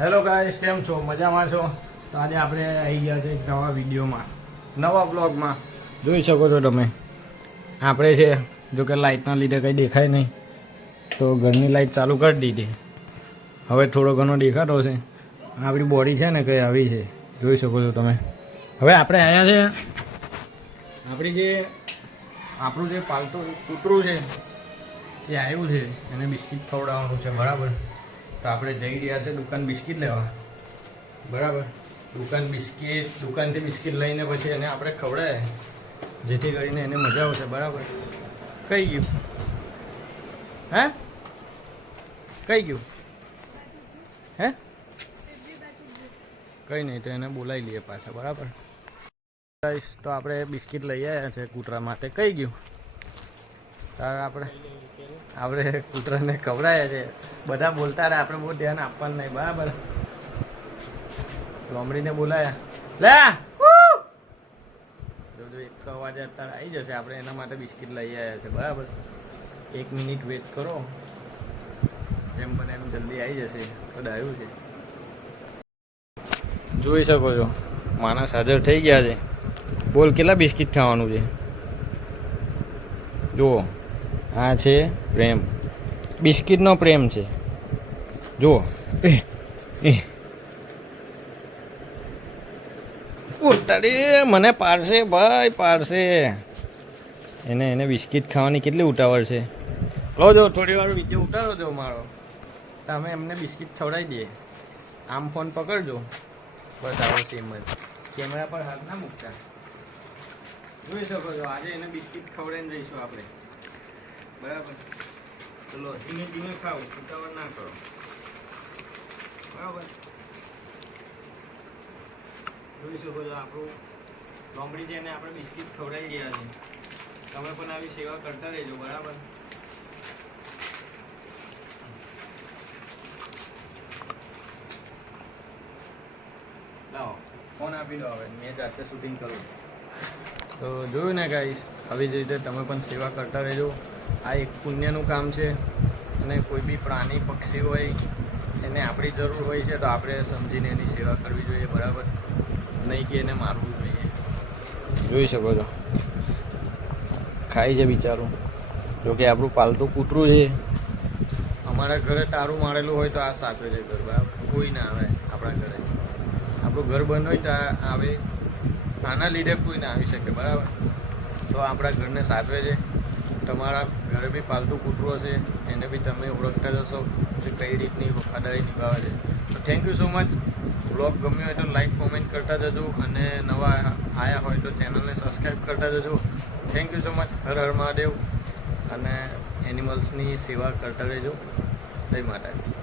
Hello guys, કેમ છો? મજામાં છો? તો આજે આપણે આવી ગયા છે એક નવા વિડીયોમાં, નવા બ્લોગમાં. જોઈ શકો છો તમે, આપણે છે જો કે લાઇટના લીધે કંઈ દેખાય નહીં, તો ઘરની લાઇટ ચાલુ કરી દીધી. હવે થોડો ઘણો દેખાતો છે. આપણી બોડી છે ને કંઈ આવી છે, જોઈ શકો છો તમે. હવે આપણે આવ્યા છે આપણું જે પાલતુ કૂતરું છે એ આવ્યું છે, એને બિસ્કિટ ખવડાવવાનું છે, બરાબર. તો આપણે જઈ રહ્યા છે દુકાન બિસ્કિટ લેવા, બરાબર. દુકાનથી બિસ્કિટ લઈને પછી એને આપણે ખવડાવીએ, જેથી કરીને એને મજા આવશે, બરાબર. કઈ ગયું? હે કઈ ગયું? હે કંઈ નહીં, તો એને બોલાવી લઈએ પાછા, બરાબર. તો આપણે બિસ્કિટ લઈ આવ્યા છે કૂતરા માટે. કઈ ગયું? તારે આપણે કૂતરાને ખવડાવ્યા છે. બધા બોલતા રહે, આપણે બહુ ધ્યાન આપવાનું નહીં, બરાબર. લોમડીને બોલાયા, લે જો એક અવાજે અત્યારે આવી જશે. આપણે એના માટે બિસ્કિટ લઈ આવ્યા છે, બરાબર. 1 મિનિટ વેટ કરો, જેમ બને એમ જલ્દી આવી જશે. તો ડાયું છે, જોઈ શકો છો. માણસ હાજર થઈ ગયા છે. બોલ, કેટલા બિસ્કિટ ખાવાનું છે? જુઓ, આ છે પ્રેમ, બિસ્કિટનો પ્રેમ છે. જુઓ, ઉતારી મને પાડશે ભાઈ, પાડશે. એને બિસ્કિટ ખાવાની કેટલી ઉતાવળ છે. લો, જો થોડી વાર વિડીયો ઉતારો જો મારો, તમે એમને બિસ્કિટ ખવડાવી દઈએ. આમ ફોન પકડજો, બસ આવો સેમ જ. કેમેરા પર હાથ ના મૂકતા. જોઈ શકો છો, આજે એને બિસ્કિટ ખવડાવીને જઈશું આપણે, બરાબર. ચલો, ધીમે ધીમે ખાઓ, ઉતાવળ ના કરો, બરાબર. જોઈ શકો છો, આપણું લોમડી છે એને આપણે બિસ્કિટ ખવડાવી રહ્યા છે. તમે પણ આવી સેવા કરતા રહેજો, બરાબર. લાવો ફોન આપી દો, હવે મેં જાતે શૂટિંગ કરું. તો જોયું ને ગાઈસ, આવી જ રીતે તમે પણ સેવા કરતા રહેજો. આ એક પુણ્યનું કામ છે, અને કોઈ બી પ્રાણી પક્ષી હોય એને આપણી જરૂર હોય છે, તો આપણે સમજીને એની સેવા કરવી જોઈએ, બરાબર. નહીં કે એને મારવું જોઈએ. જોઈ શકો છો, ખાઈ છે બિચારું. જોકે આપણું પાલતું કૂતરું છે. અમારા ઘરે તારું મારેલું હોય તો આ સાચવે છે ઘર, બરાબર. કોઈ ના આવે આપણા ઘરે. આપણું ઘર બંધ હોય તો આવે, આના લીધે કોઈ ના આવી શકે, બરાબર. તો આપણા ઘરને સાચવે છે. તમારા ઘરે બી પાલતું કૂતરું હશે, એને બી તમે ઓળખતા જશો કે કઈ રીતની વફાદારી નિભાવે છે. તો thank you so much. Blog ગમ્યો હોય તો લાઈક કોમેન્ટ કરતા જજો, અને નવા આવ્યા હોય તો ચેનલને સબસ્ક્રાઈબ કરતા જજો. Thank you so much. હર હર મહાદેવ. અને એનિમલ્સની સેવા કરતા રહેજો. જય માતાજી.